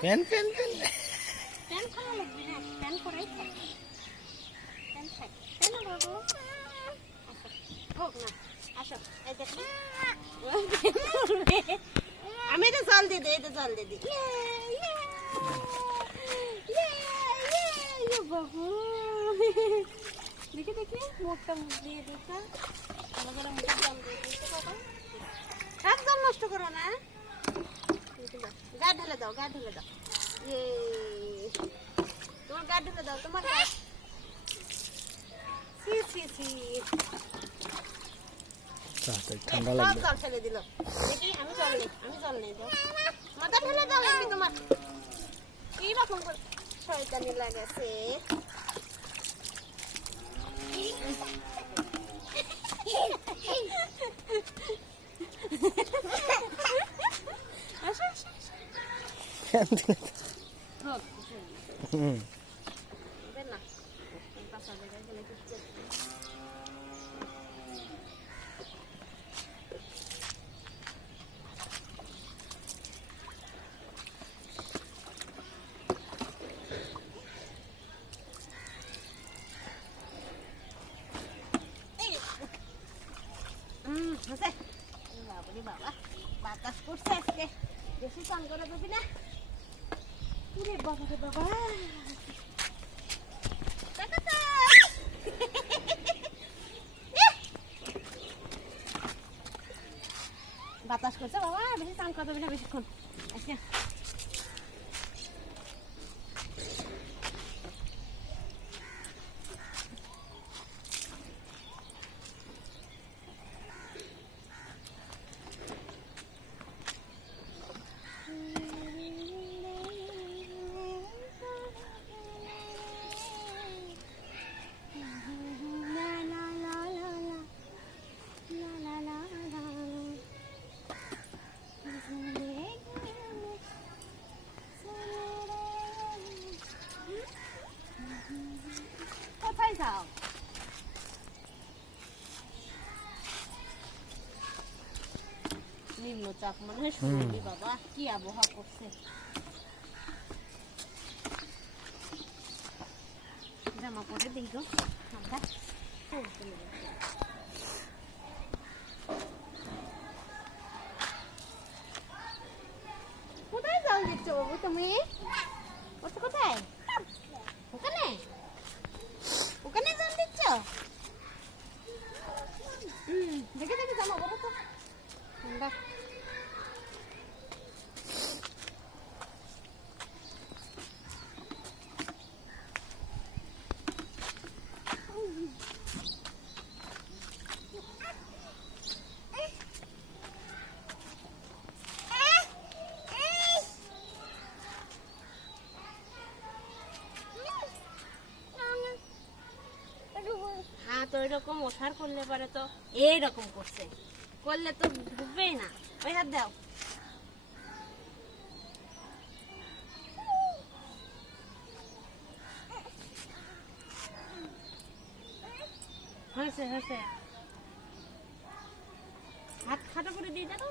Fan fan fan fan খাওয়া লাগবে না, ফ্যান করাই খাই। ফ্যান খাই, ফ্যান বাবু। হোক না, আসো, এই দেখো। আমি এটা জল দিয়ে দিই, এটা জল দিয়ে দিই। বাবু দেখি দেখি মুখটা মুখ দিয়ে দিতে, আমাদের মুখে জল দিয়ে দিতে বাবা। একদম নষ্ট করো না, গা ঢেলে দাও, গা ঢেলে দাও। তোমার গা ঢেলে দাও, তোমার গা। ছি ছি ছি, ঠান্ডা লাগবে। জল ফেলে দিল। দেখি আমি জল নেই, আমি জল নেই। দাও মাথা ঢেলে দাও, দেখি তোমার কিরকম শয়তানি লাগেছে। আসো আসো না, পাশা জায়গায় গেলে কিছু বাবা বাতাস করছে আজকে, বেশি চান করে দেবি না। বাবা রে বাবা, বাতাস করছে বাবা, বেশি চান করে দেবি না বেশিক্ষণ আজকে। কোথায় যাও? নিম্নচাপ মনে হয় শুনলি বাবা, কি আবহাওয়া করছে। জামা পরে দিই গো, ঠান্ডা কোথায় জল দিচ্ছ বাবু তুমি? কোথায়? ওখানে ওখানে জল দিচ্ছ? দেখে দেখে জামা পরে তো ঠান্ডা। হ্যাঁ, তো এরকম ওঠার করলে পারে তো এইরকম করছে, করলে তো ঢুকবেই না। ওই হাত দাও। হয়েছে হয়েছে, হাত খাটো করে দিয়ে দাও।